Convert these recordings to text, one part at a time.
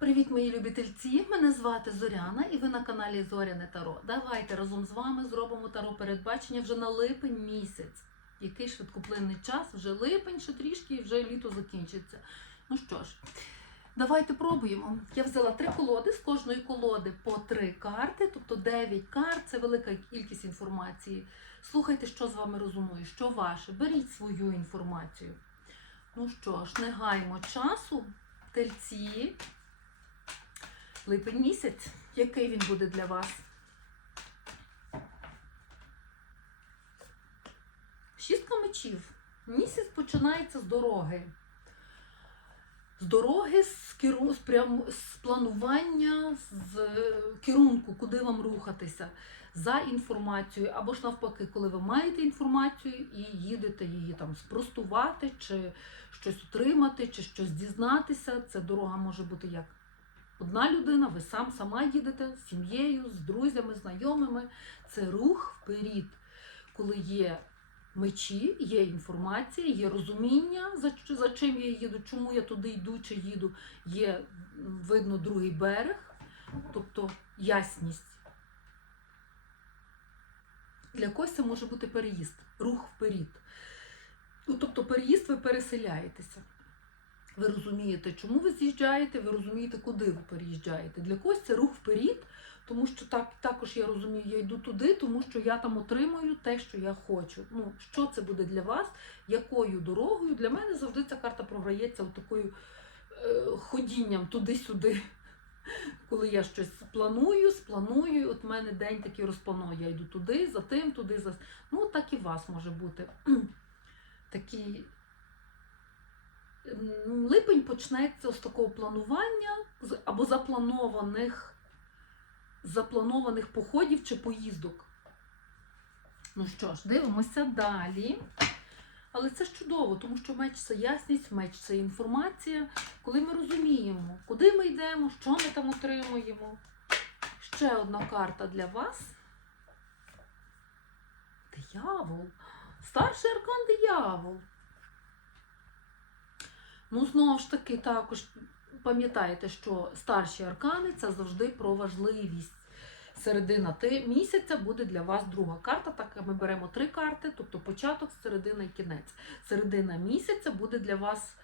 Привіт, мої любительці! Мене звати Зоряна і ви на каналі Зоряне Таро. Давайте разом з вами зробимо таро передбачення вже на липень місяць. Який швидкоплинний час, вже липень, ще трішки і вже літо закінчиться. Ну що ж, давайте пробуємо. Я взяла три колоди, з кожної колоди по три карти, тобто 9 карт це велика кількість інформації. Слухайте, що з вами розумує, що ваше. Беріть свою інформацію. Ну що ж, не гаймо часу, тельці. Липень місяць. Який він буде для вас? Шістка мечів. Місяць починається з дороги. З дороги, з, керу, з, прям, з планування, з е, керунку, куди вам рухатися, за інформацією, або ж навпаки, коли ви маєте інформацію і їдете її там спростувати, чи щось отримати, чи щось дізнатися. Це дорога може бути як одна людина, ви сам сама їдете з сім'єю, з друзями, знайомими. Це рух вперед, коли є мечі, є інформація, є розуміння, за, за чим я їду, чому я туди йду чи їду, є видно другий берег, тобто ясність. Для когось це може бути переїзд, рух вперед. Ну, тобто переїзд ви переселяєтеся. Ви розумієте, чому ви з'їжджаєте, ви розумієте, куди ви переїжджаєте. Для когось це рух вперед, тому що так, також я розумію, я йду туди, тому що я там отримую те, що я хочу. Ну, що це буде для вас, якою дорогою? Для мене завжди ця карта програється такою е, ходінням туди-сюди. Коли я щось планую, спланую, от в мене день такий розпланований, я йду туди, за тим, туди, за. Ну, так і у вас може бути. Такий липень почнеться з такого планування або запланованих, запланованих походів чи поїздок. Ну що ж, дивимося далі. Але це ж чудово, тому що меч це ясність, меч це інформація. Коли ми розуміємо, куди ми йдемо, що ми там отримуємо. Ще одна карта для вас. Диявол. Старший аркан диявол. Ну, знову ж таки, також пам'ятайте, що старші аркани це завжди про важливість. Середина місяця буде для вас друга карта. Так ми беремо три карти, тобто початок, середина і кінець. Середина місяця буде для вас.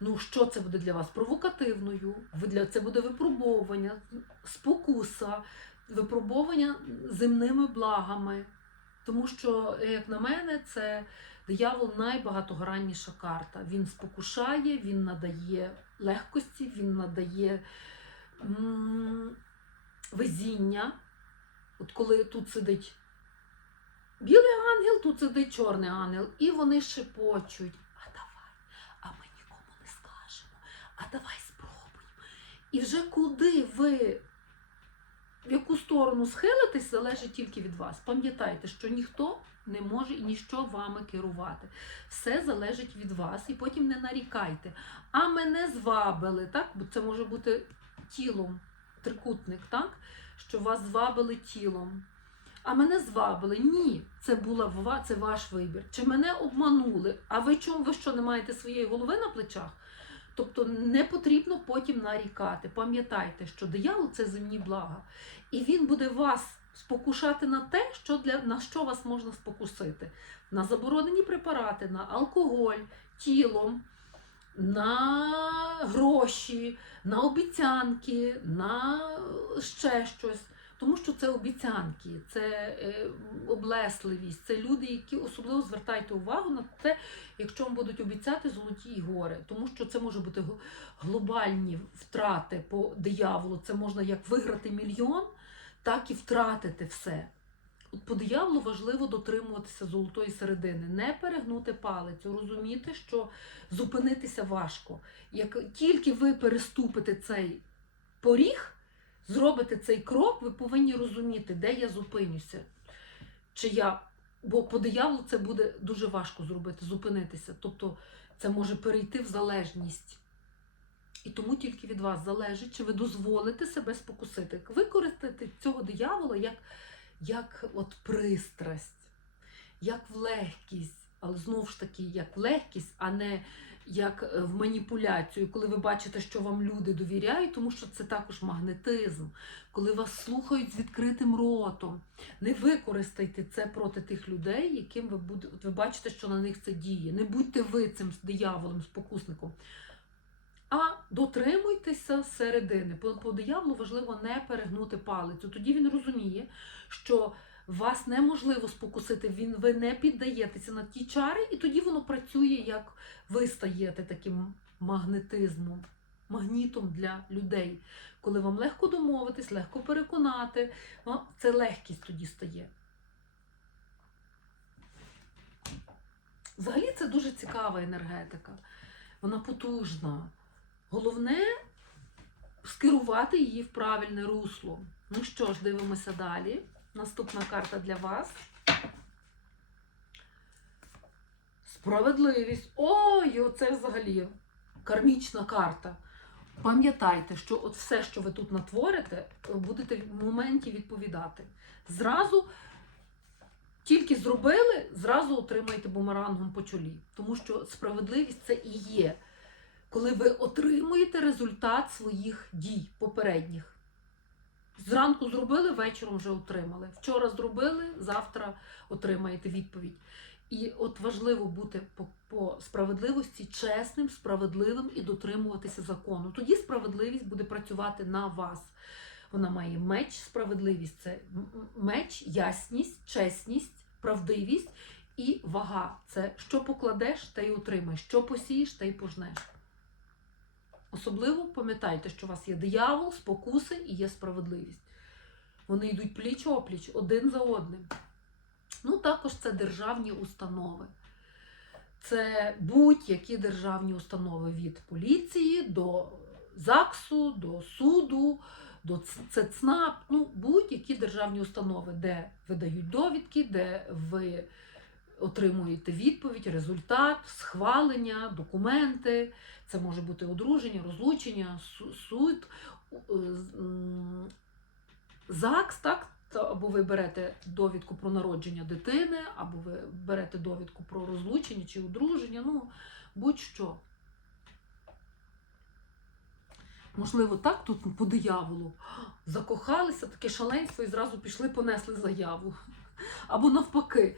Ну, що це буде для вас? Провокативною. Це буде випробовування, спокуса, випробовування земними благами. Тому що, як на мене, це диявол найбагатогранніша карта. Він спокушає, він надає легкості, він надає м, везіння. От коли тут сидить білий ангел, тут сидить чорний ангел, і вони шепочуть. А давай, а ми нікому не скажемо, а давай спробуємо. І вже куди ви в яку сторону схилитись, залежить тільки від вас. Пам'ятайте, що ніхто не може і ніщо вами керувати. Все залежить від вас, і потім не нарікайте. А мене звабили, так? Бо це може бути тілом, трикутник, так? Що вас звабили тілом. А мене звабили. Ні, це була це ваш вибір. Чи мене обманули? А ви чому ви що не маєте своєї голови на плечах? Тобто не потрібно потім нарікати. Пам'ятайте, що диявол це земні блага. І він буде вас спокушати на те, що для, на що вас можна спокусити. На заборонені препарати, на алкоголь, тілом, на гроші, на обіцянки, на ще щось. Тому що це обіцянки, це е, облесливість, це люди, які особливо звертайте увагу на те, якщо вам будуть обіцяти золоті гори, тому що це може бути глобальні втрати по дияволу. Це можна як виграти мільйон, так і втратити все. От по дияволу важливо дотримуватися золотої середини, не перегнути палицю, розуміти, що зупинитися важко. Як тільки ви переступите цей поріг, зробите цей крок, ви повинні розуміти, де я зупинюся. Чи я Бо по дияволу це буде дуже важко зробити, зупинитися. Тобто це може перейти в залежність. І тому тільки від вас залежить, чи ви дозволите себе спокусити. Використати цього диявола як, як от пристрасть, як в легкість, але знову ж таки, як легкість, а не як е, в маніпуляцію, коли ви бачите, що вам люди довіряють, тому що це також магнетизм, коли вас слухають з відкритим ротом. Не використайте це проти тих людей, яким ви будете. От ви бачите, що на них це діє. Не будьте ви цим дияволом, спокусником. А дотримуйтеся середини. По, по дияволу важливо не перегнути палицю. Тоді він розуміє, що вас неможливо спокусити, він, ви не піддаєтеся на ті чари, і тоді воно працює, як ви стаєте таким магнетизмом, магнітом для людей. Коли вам легко домовитись, легко переконати, це легкість тоді стає. Взагалі це дуже цікава енергетика. Вона потужна. Головне скерувати її в правильне русло. Ну що ж, дивимося далі. Наступна карта для вас. Справедливість. Ой, оце взагалі кармічна карта. Пам'ятайте, що от все, що ви тут натворите, будете в моменті відповідати. Зразу, тільки зробили, зразу отримаєте бумерангом по чолі. Тому що справедливість це і є, коли ви отримуєте результат своїх дій попередніх. Зранку зробили, вечором вже отримали. Вчора зробили, завтра отримаєте відповідь. І от важливо бути по, по справедливості чесним, справедливим і дотримуватися закону. Тоді справедливість буде працювати на вас. Вона має меч, справедливість це меч, ясність, чесність, правдивість і вага. Це що покладеш, те й отримаєш, що посієш, те й пожнеш. Особливо пам'ятайте, що у вас є диявол, спокуси і є справедливість. Вони йдуть пліч опліч один за одним. Ну, також це державні установи. Це будь-які державні установи від поліції до ЗАГСу, до суду, до Ц- ЦЕЦНАП, ну, будь-які державні установи, де видають довідки, де ви отримуєте відповідь, результат, схвалення, документи. Це може бути одруження, розлучення, суд, е, ЗАГС, так? Або ви берете довідку про народження дитини, або ви берете довідку про розлучення чи одруження, ну будь-що. Можливо, так тут по дияволу закохалися, таке шаленство і зразу пішли, понесли заяву. Або навпаки,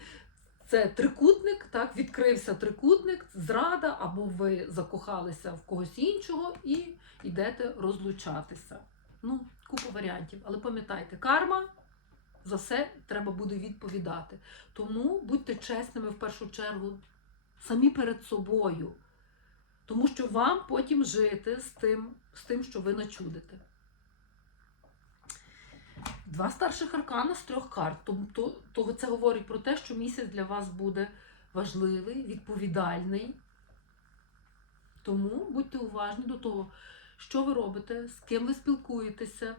це трикутник, так, відкрився трикутник, зрада, або ви закохалися в когось іншого і йдете розлучатися. Ну, купа варіантів. Але пам'ятайте, карма за все треба буде відповідати. Тому будьте чесними в першу чергу самі перед собою. Тому що вам потім жити з тим, з тим що ви начудите. Два старших аркана з трьох карт. Тобто того це говорить про те, що місяць для вас буде важливий, відповідальний. Тому будьте уважні до того, що ви робите, з ким ви спілкуєтеся,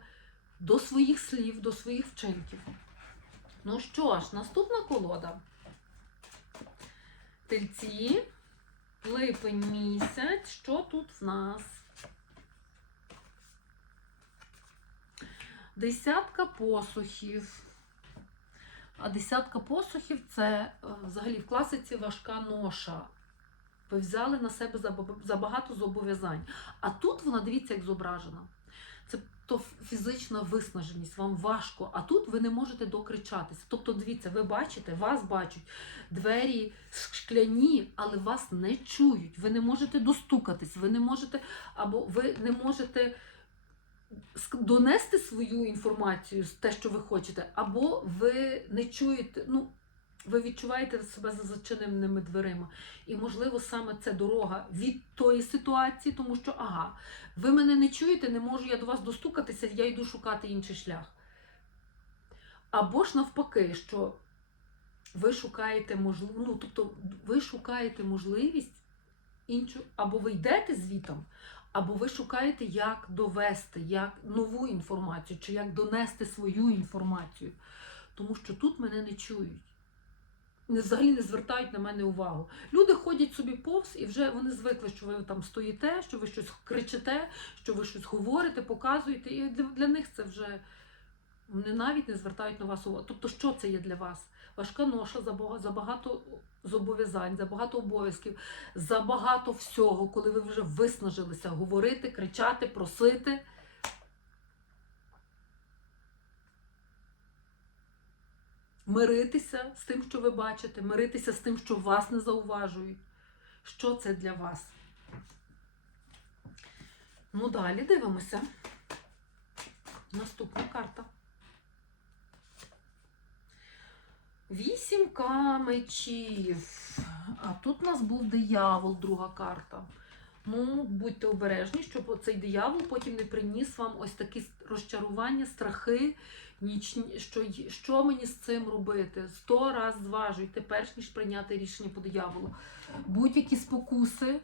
до своїх слів, до своїх вчинків. Ну що ж, наступна колода. Тельці, липень місяць. Що тут в нас? Десятка посухів. А десятка посухів це е, взагалі в класиці важка ноша. Ви взяли на себе забаг- забагато зобов'язань. А тут вона, дивіться, як зображена. Це то фізична виснаженість, вам важко, а тут ви не можете докричатися. Тобто, дивіться, ви бачите, вас бачать, двері шкляні, але вас не чують. Ви не можете достукатись, ви не можете, або ви не можете донести свою інформацію, те, що ви хочете, або ви не чуєте, ну, ви відчуваєте себе за зачиненими дверима. І, можливо, саме це дорога від тої ситуації, тому що, ага, ви мене не чуєте, не можу я до вас достукатися, я йду шукати інший шлях. Або ж навпаки, що ви шукаєте можливість, ну, тобто ви шукаєте можливість іншу, або ви йдете звітом, або ви шукаєте, як довести, як нову інформацію, чи як донести свою інформацію. Тому що тут мене не чують. Взагалі не звертають на мене увагу. Люди ходять собі повз і вже вони звикли, що ви там стоїте, що ви щось кричите, що ви щось говорите, показуєте. І для них це вже Вони навіть не звертають на вас увагу. Тобто, що це є для вас? Важка ноша, забага- забагато зобов'язань, забагато обов'язків, забагато всього, коли ви вже виснажилися говорити, кричати, просити. Миритися з тим, що ви бачите, миритися з тим, що вас не зауважують. Що це для вас? Ну, далі дивимося. Наступна карта. Вісімка мечів. А тут у нас був диявол, друга карта. Ну, будьте обережні, щоб цей диявол потім не приніс вам ось такі розчарування, страхи, нічні, що, що мені з цим робити. Сто раз зважуйте, перш ніж прийняти рішення по дияволу. Будь-які спокуси,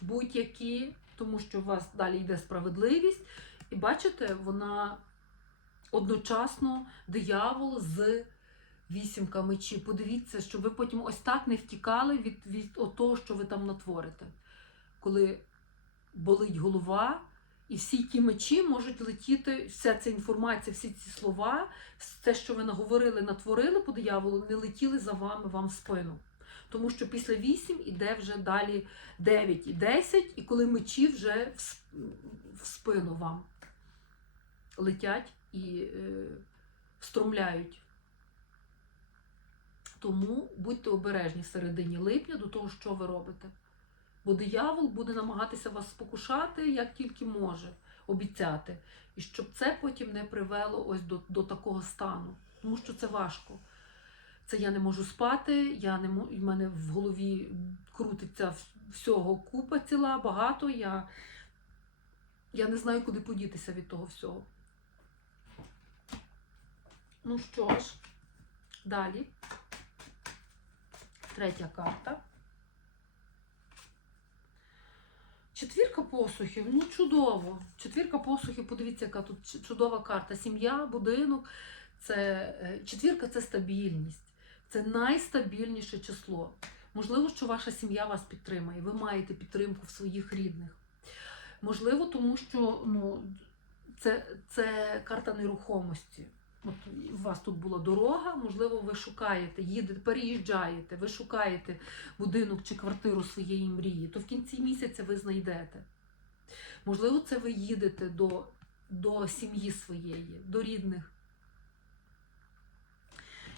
будь-які, тому що у вас далі йде справедливість. І бачите, вона одночасно диявол з вісімка мечів. Подивіться, щоб ви потім ось так не втікали від, від того, що ви там натворите. Коли болить голова, і всі ті мечі можуть летіти, вся ця інформація, всі ці слова, все, що ви наговорили, натворили по дияволу, не летіли за вами вам в спину. Тому що після 8 іде вже далі 9 і 10, і коли мечі вже в спину вам летять і е, встромляють. Тому будьте обережні в середині липня до того, що ви робите. Бо диявол буде намагатися вас спокушати, як тільки може, обіцяти. І щоб це потім не привело ось до, до такого стану. Тому що це важко. Це я не можу спати, я не в мене в голові крутиться всього купа ціла, багато. Я, я не знаю, куди подітися від того всього. Ну що ж, далі. Третя карта. Четвірка посухів, ну чудово. Четвірка посухів, подивіться, яка тут чудова карта. Сім'я, будинок. Це е, четвірка це стабільність. Це найстабільніше число. Можливо, що ваша сім'я вас підтримає, ви маєте підтримку в своїх рідних. Можливо, тому що ну, це, це карта нерухомості. От у вас тут була дорога, можливо, ви шукаєте, їдете, переїжджаєте, ви шукаєте будинок чи квартиру своєї мрії, то в кінці місяця ви знайдете. Можливо, це ви їдете до, до сім'ї своєї, до рідних.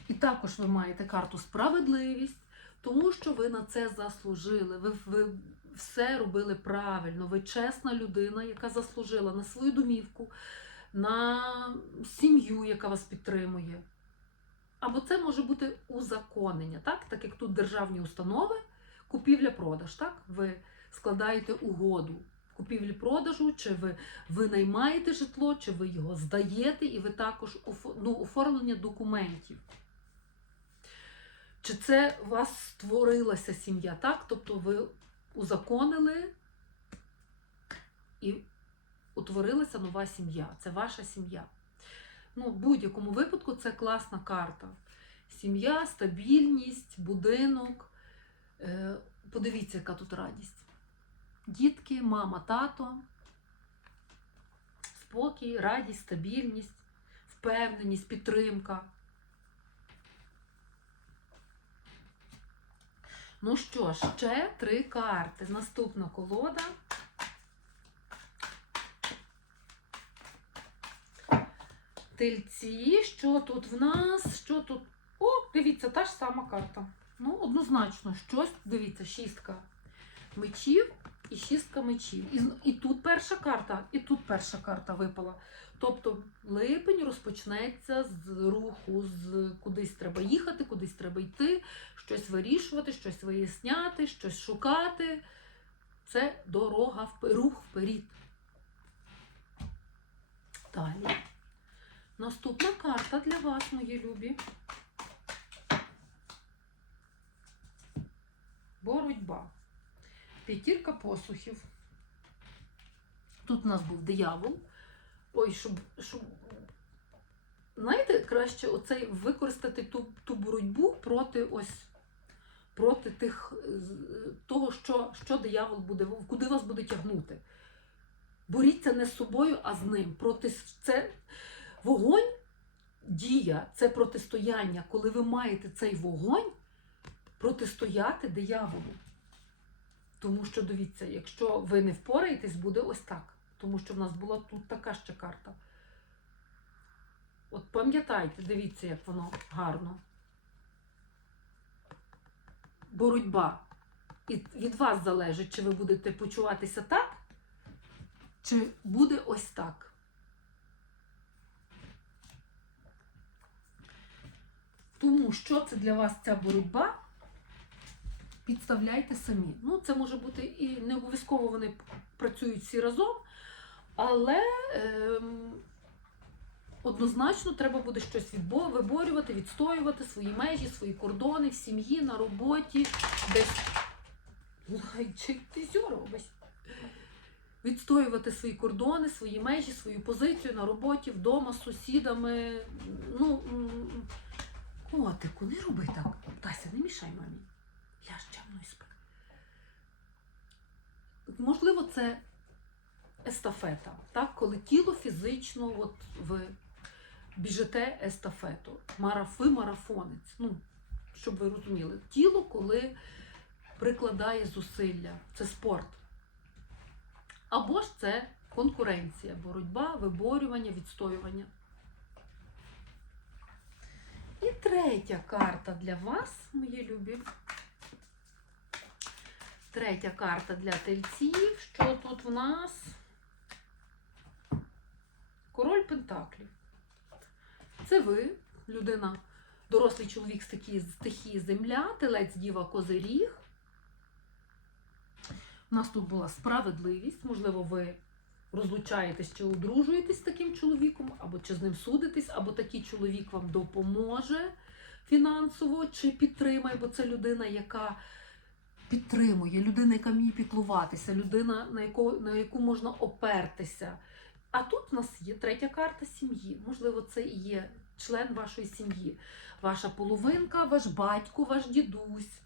І також ви маєте карту справедливість, тому що ви на це заслужили. Ви, ви все робили правильно. Ви чесна людина, яка заслужила на свою домівку, на сім'ю, яка вас підтримує. Або це може бути узаконення, так? так як тут державні установи, купівля-продаж. Так? Ви складаєте угоду купівлі-продажу, чи ви, наймаєте житло, чи ви його здаєте, і ви також ну, оформлення документів. Чи це у вас створилася сім'я, так? Тобто ви узаконили і утворилася нова сім'я. Це ваша сім'я. Ну, в будь-якому випадку це класна карта. Сім'я, стабільність, будинок. Е, Подивіться, яка тут радість. Дітки, мама, тато, спокій, радість, стабільність, впевненість, підтримка. Ну що ще три карти. Наступна колода. Тельці, що тут в нас? Що тут? О, дивіться, та ж сама карта. Ну, однозначно, щось, дивіться, шістка мечів і шістка мечів. І, і тут перша карта, і тут перша карта випала. Тобто липень розпочнеться з руху, з кудись треба їхати, кудись треба йти, щось вирішувати, щось виясняти, щось шукати. Це дорога, вп- рух вперед. Далі. Наступна карта для вас, мої любі. Боротьба. П'ятірка посухів. Тут у нас був диявол. Ой, щоб, щоб... Знаєте, краще оцей використати ту, ту боротьбу проти ось проти тих, того, що, що диявол буде, куди вас буде тягнути. Боріться не з собою, а з ним. Проти це вогонь дія, це протистояння, коли ви маєте цей вогонь протистояти дияволу. Тому що дивіться, якщо ви не впораєтесь, буде ось так. Тому що в нас була тут така ще карта. От пам'ятайте, дивіться, як воно гарно. Боротьба. І від вас залежить, чи ви будете почуватися так, чи буде ось так. Що це для вас ця боротьба? Підставляйте самі. Ну, це може бути і не обов'язково вони працюють всі разом, але ем, однозначно треба буде щось виборювати, відстоювати свої межі, свої кордони в сім'ї, на роботі, десь. Ай, чи ти? Відстоювати свої кордони, свої межі, свою позицію на роботі, вдома, з сусідами. Ну, котику, не роби так. Тася, не мішай мамі. Я ж чемно спи. Можливо, це естафета, так? коли тіло фізично, от ви біжите естафету. Мараф, ви марафонець. Ну, щоб ви розуміли, тіло, коли прикладає зусилля, це спорт. Або ж це конкуренція, боротьба, виборювання, відстоювання. І третя карта для вас, мої любі. Третя карта для тельців. Що тут в нас? Король Пентаклів. Це ви, людина, дорослий чоловік стихії, стихії земля, телець діва козиріг. У нас тут була справедливість, можливо, ви розлучаєтесь чи одружуєтесь з таким чоловіком, або чи з ним судитесь, або такий чоловік вам допоможе фінансово чи підтримає, бо це людина, яка підтримує, людина, яка вміє піклуватися, людина, на яку, на яку можна опертися. А тут в нас є третя карта сім'ї. Можливо, це і є член вашої сім'ї, ваша половинка, ваш батько, ваш дідусь.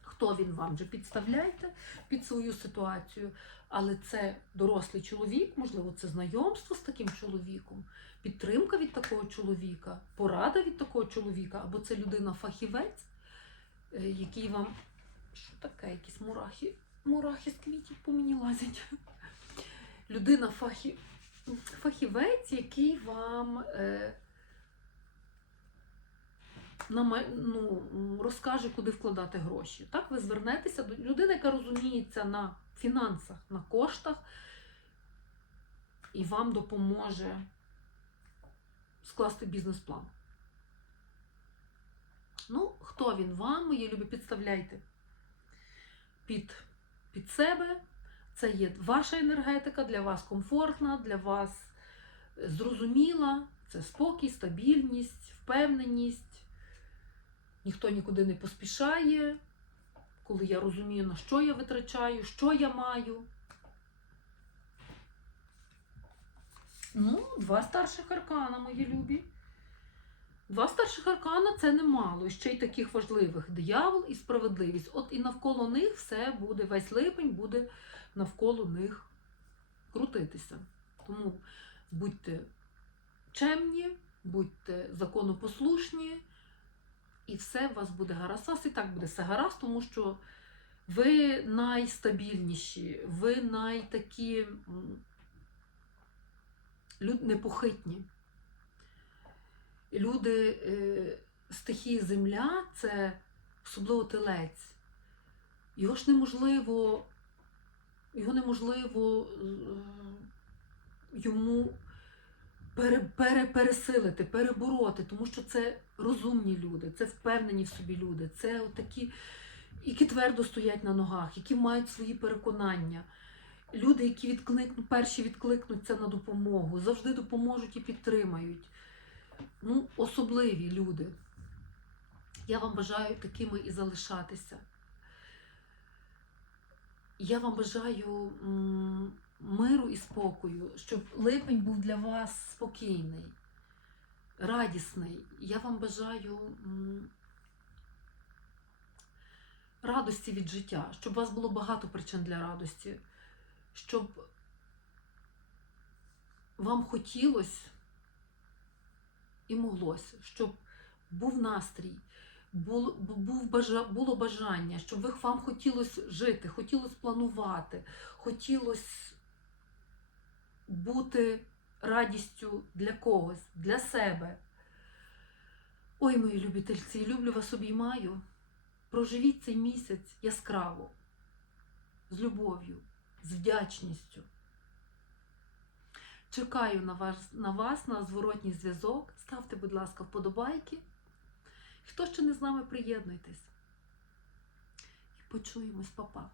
Хто він вам вже підставляйте під свою ситуацію, але це дорослий чоловік, можливо, це знайомство з таким чоловіком, підтримка від такого чоловіка, порада від такого чоловіка, або це людина-фахівець, е, який вам. Що таке, якісь мурахи? Мурахи з квітів по мені лазять. Людина фахі... фахівець, який вам е... нама... ну, розкаже, куди вкладати гроші. Так, ви звернетеся до людини, яка розуміється на фінансах, на коштах, і вам допоможе скласти бізнес-план. Ну, хто він вам, мої любі, підставляйте під, під себе. Це є ваша енергетика, для вас комфортна, для вас е, зрозуміла. Це спокій, стабільність, впевненість. Ніхто нікуди не поспішає, коли я розумію, на що я витрачаю, що я маю. Ну, два старших аркана, мої любі. Два старших аркана це немало. Ще й таких важливих диявол і справедливість. От і навколо них все буде, весь липень буде навколо них крутитися. Тому будьте чемні, будьте законопослушні, і все у вас буде гаразд. У вас і так буде все гаразд, тому що ви найстабільніші, ви найтакі непохитні. Люди е, стихії земля це особливо телець. Його ж неможливо, його неможливо е, йому пере, пере, пересилити, перебороти, тому що це розумні люди, це впевнені в собі люди, це такі, які твердо стоять на ногах, які мають свої переконання. Люди, які відкликнуть, перші відкликнуться на допомогу, завжди допоможуть і підтримають. Ну, особливі люди. Я вам бажаю такими і залишатися. Я вам бажаю миру і спокою, щоб липень був для вас спокійний, радісний. Я вам бажаю радості від життя, щоб у вас було багато причин для радості, щоб вам хотілося і моглося, щоб був настрій, було бажання, щоб вам хотілося жити, хотілося планувати, хотілося бути радістю для когось, для себе. Ой, мої любі тельці, люблю вас обіймаю. Проживіть цей місяць яскраво, з любов'ю, з вдячністю. Чекаю на вас, на вас, на зворотній зв'язок. Ставте, будь ласка, вподобайки. Хто ще не з нами, приєднуйтесь. І почуємось, папа.